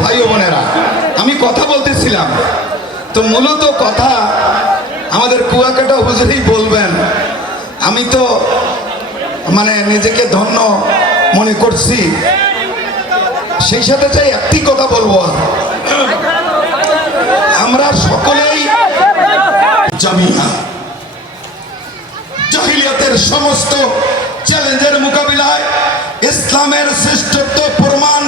ভাই ও বোনেরা, আমি কথা বলতেছিলাম। তো মূলত কথা আমাদের কুয়াকাটা হুজুরেই বলবেন। আমি তো মানে নিজেকে ধন্য মনে করছি। সেই সাথে চাই একটি কথা বলব আমরা সকলেই জামিয়া। জাহিলিয়াতের সমস্ত চ্যালেঞ্জের মোকাবিলায় ইসলামের শ্রেষ্ঠত্ব প্রমাণ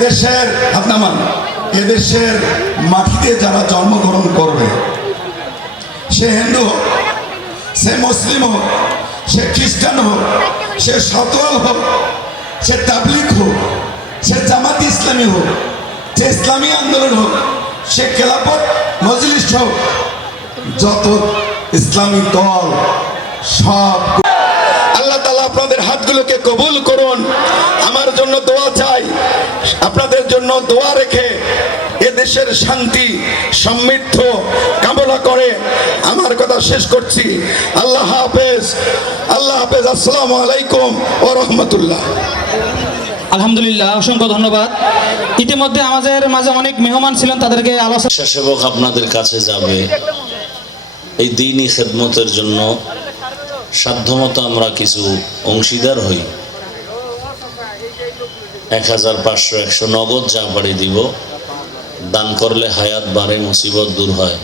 এদেশের আপনামান এদেশের মাটিতে যারা জন্মগ্রহণ করবে, সে হিন্দু হোক, সে মুসলিম হোক, সে খ্রিস্টান হোক, সে সতোয়াল হোক, সে তাবলিক হোক, সে জামাত ইসলামী হোক, সে ইসলামী আন্দোলন হোক, সে খেলাপথ মজলিস হোক, যত ইসলামী দল সব আল্লাহ তালা আপনাদের হাতগুলোকে কবুল করুন। আমার জন্য দোয়া চাই আপনাদের জন্য দোয়া রেখে এদেশের শান্তি সমৃদ্ধ কামনা করে আমার কথা শেষ করছি। আল্লাহ হাফেজ আল্লাহ হাফেজ আসসালামু আলাইকুম ও রহমতুল্লাহ। আলহামদুলিল্লাহ অসংখ্য ধন্যবাদ। ইতিমধ্যে আমাদের মাঝে অনেক মেহমান ছিলেন তাদেরকে আলোচনা স্বেচ্ছাসেবক আপনাদের কাছে যাবে। এই দিনই খেদমতের জন্য সাধ্যমতো আমরা কিছু অংশীদার হই। এক হাজার পাঁচশো একশো নগদ যা বাড়ি দিব, দান করলে হায়াত বাড়ে, মুসিবত দূর হয়।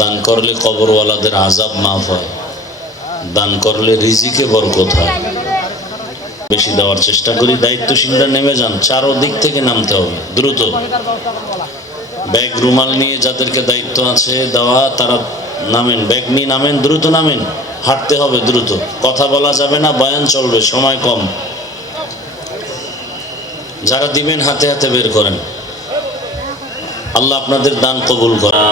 দান করলে কবরওয়ালাদের আজাব মাফ হয়। দান করলে রিজিকে বরকত হয়। বেশি দেওয়ার চেষ্টা করি, দায়িত্বশীলরা নেমে যান চারো দিক থেকে নামতে হবে, দ্রুত। ব্যাগ রুমাল নিয়ে যাদেরকে দায়িত্ব আছে দেওয়া, তারা নামেন, ব্যাগ নিয়ে নামেন, দ্রুত নামেন, হাঁটতে হবে দ্রুত। কথা বলা যাবে না, বয়ান চলবে, সময় কম। যারা দিবেন হাতে হাতে বের করেন আল্লাহ আপনাদের দান কবুল করেন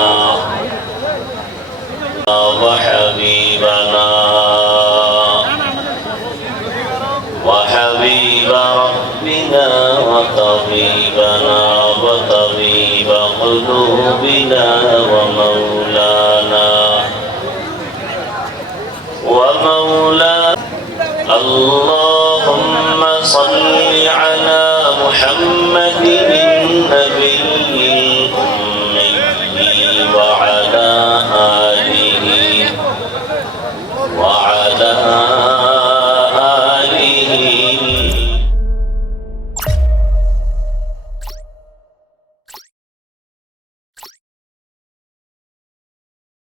وحبيب ربنا وطبيبنا وطبيب قلوبنا ومولانا محمد